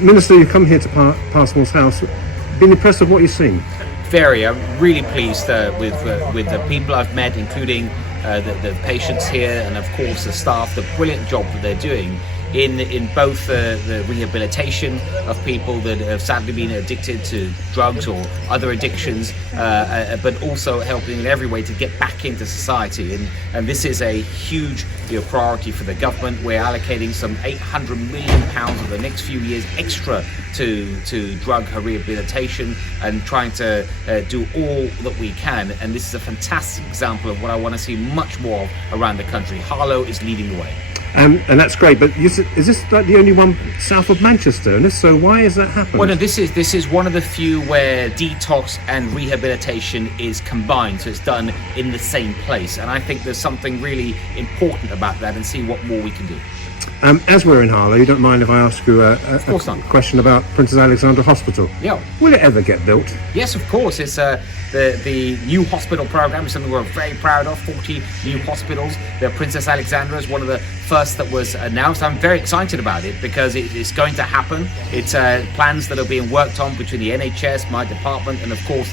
Minister, you come here to Passmore's house. Been impressed with what you've seen? Very. I'm really pleased with the people I've met, including the patients here, and of course the staff. The brilliant job that they're doing in both the rehabilitation of people that have sadly been addicted to drugs or other addictions, but also helping in every way to get back into society. And this is a huge priority for the government. We're allocating some £800 million over the next few years extra to drug rehabilitation and trying to do all that we can. And this is a fantastic example of what I want to see much more of around the country. Harlow is leading the way. And that's great, but is this like the only one south of Manchester? And if so, why has that happened? Well, no, this is one of the few where detox and rehabilitation is combined, so it's done in the same place. And I think there's something really important about that, and see what more we can do. As we're in Harlow, you don't mind if I ask you a question about Princess Alexandra Hospital? Yeah. Will it ever get built? Yes, of course. It's the new hospital program is something we're very proud of. 40 new hospitals. The Princess Alexandra is one of the first that was announced. I'm very excited about it because it's going to happen. It's plans that are being worked on between the NHS, my department, and of course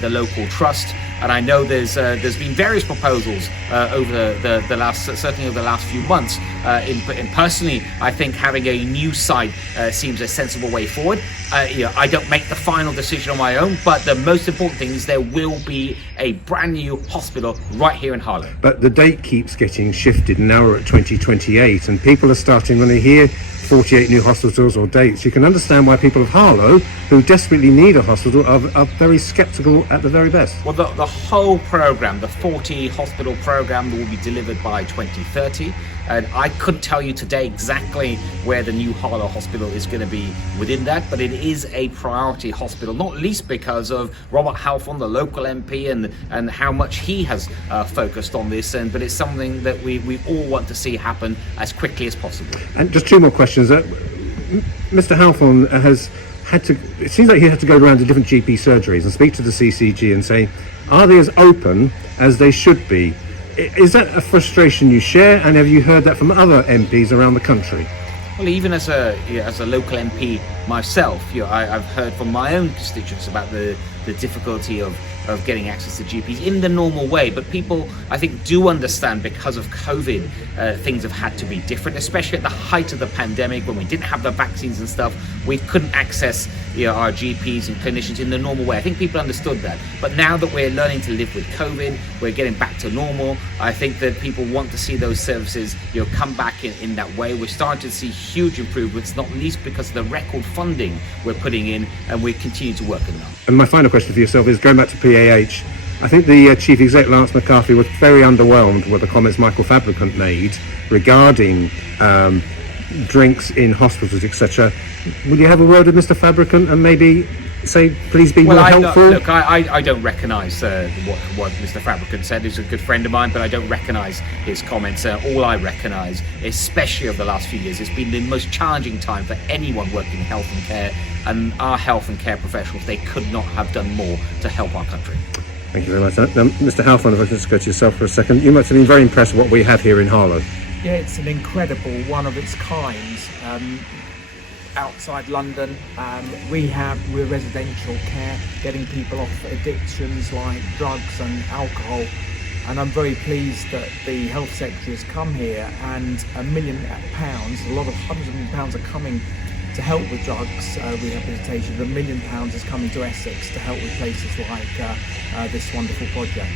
the local trust. And I know there's been various proposals over the last few months. And personally, I think having a new site seems a sensible way forward. I don't make the final decision on my own, but the most important thing is there will be a brand new hospital right here in Harlow. But the date keeps getting shifted. Now we're at 2028, and people are starting, when they hear 48 new hospitals or dates, you can understand why people of Harlow, who desperately need a hospital, are very sceptical at the very best. Well, the whole programme, the 40 hospital programme, will be delivered by 2030. And I couldn't tell you today exactly where the new Harlow hospital is going to be within that, but it is a priority hospital, not least because of Robert Halfon, the local MP, and how much he has focused on this. But it's something that we all want to see happen as quickly as possible. And just two more questions. Mr. Halfon has had to, it seems like he had to go around to different GP surgeries and speak to the CCG and say, are they as open as they should be? Is that a frustration you share, and have you heard that from other MPs around the country? Well, even as a local MP myself, I've heard from my own constituents about the difficulty of getting access to GPs in the normal way. But people, I think, do understand because of COVID, things have had to be different, especially at the height of the pandemic when we didn't have the vaccines and stuff. We couldn't access our GPs and clinicians in the normal way. I think people understood that. But now that we're learning to live with COVID, we're getting back to normal. I think that people want to see those services come back in that way. We're starting to see huge improvements, not least because of the record funding we're putting in, and we continue to work on that. And my final question for yourself is, going back to PAH, I think the Chief Exec, Lance McCarthy, was very underwhelmed with the comments Michael Fabricant made regarding drinks in hospitals, etc. Will you have a word with Mr. Fabricant and maybe say, please be more helpful? Look, I don't recognise what Mr. Fabricant said. He's a good friend of mine, but I don't recognise his comments. All I recognise, especially over the last few years, it's been the most challenging time for anyone working in health and care, and our health and care professionals, they could not have done more to help our country. Thank you very much. Mr. Halfon, if I could just go to yourself for a second. You must have been very impressed with what we have here in Harlow. Yeah, it's an incredible, one of its kind. Outside London, we're residential care, getting people off addictions like drugs and alcohol. And I'm very pleased that the Health Secretary has come here, and £1 million, a lot of hundreds of millions of pounds are coming to help with drugs rehabilitation. £1 million is coming to Essex to help with places like this wonderful project.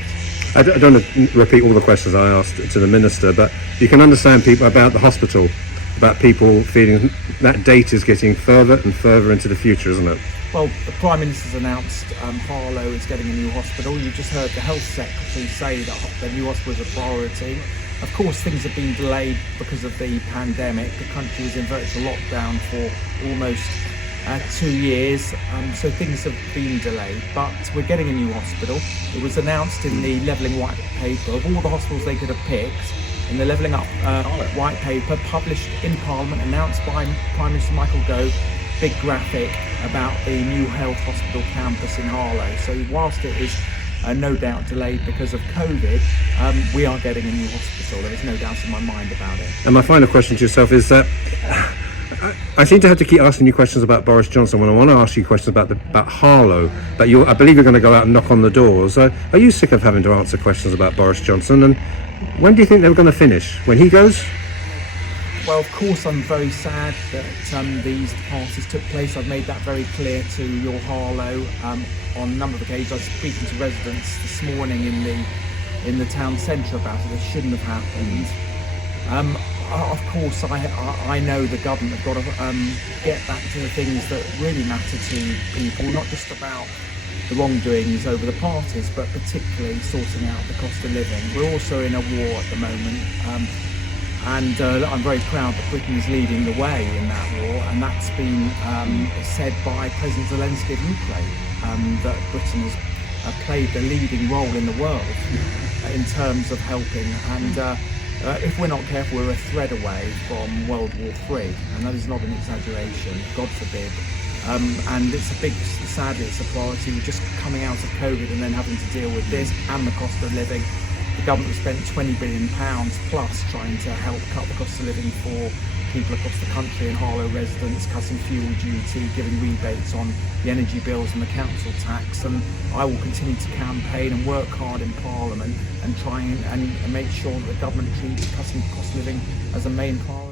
I don't want to repeat all the questions I asked to the Minister, but you can understand people about the hospital, about people feeling that date is getting further and further into the future, isn't it? Well, the Prime Minister's announced Harlow is getting a new hospital. You just heard the Health Secretary say that the new hospital is a priority. Of course, things have been delayed because of the pandemic. The country was in virtual lockdown for almost 2 years, so things have been delayed, but we're getting a new hospital. It was announced in the Levelling White Paper of all the hospitals they could have picked. In the Levelling Up White Paper, published in Parliament, announced by Prime Minister Michael Gove, big graphic about the new health hospital campus in Harlow. So whilst it is no doubt delayed because of COVID, we are getting a new hospital. There is no doubt in my mind about it. And my final question to yourself is that I seem to have to keep asking you questions about Boris Johnson when I want to ask you questions about Harlow. But I believe you're going to go out and knock on the doors. Are you sick of having to answer questions about Boris Johnson? And when do you think they're going to finish? When he goes? Well, of course, I'm very sad that these parties took place. I've made that very clear to your Harlow on a number of occasions. I was speaking to residents this morning in the town centre about it. It shouldn't have happened. Of course, I know the government have got to get back to the things that really matter to people, not just about the wrongdoings over the parties, but particularly sorting out the cost of living. We're also in a war at the moment, and I'm very proud that Britain is leading the way in that war, and that's been said by President Zelensky of Ukraine, that Britain has played the leading role in the world in terms of helping, and if we're not careful, we're a thread away from World War III, and that is not an exaggeration, God forbid. And it's sadly it's a priority. We're just coming out of COVID and then having to deal with this and the cost of living. The government has spent £20 billion plus trying to help cut the cost of living for people across the country and Harlow residents, cutting fuel duty, giving rebates on the energy bills and the council tax. And I will continue to campaign and work hard in Parliament and try and make sure that the government treats cutting cost of living as a main priority.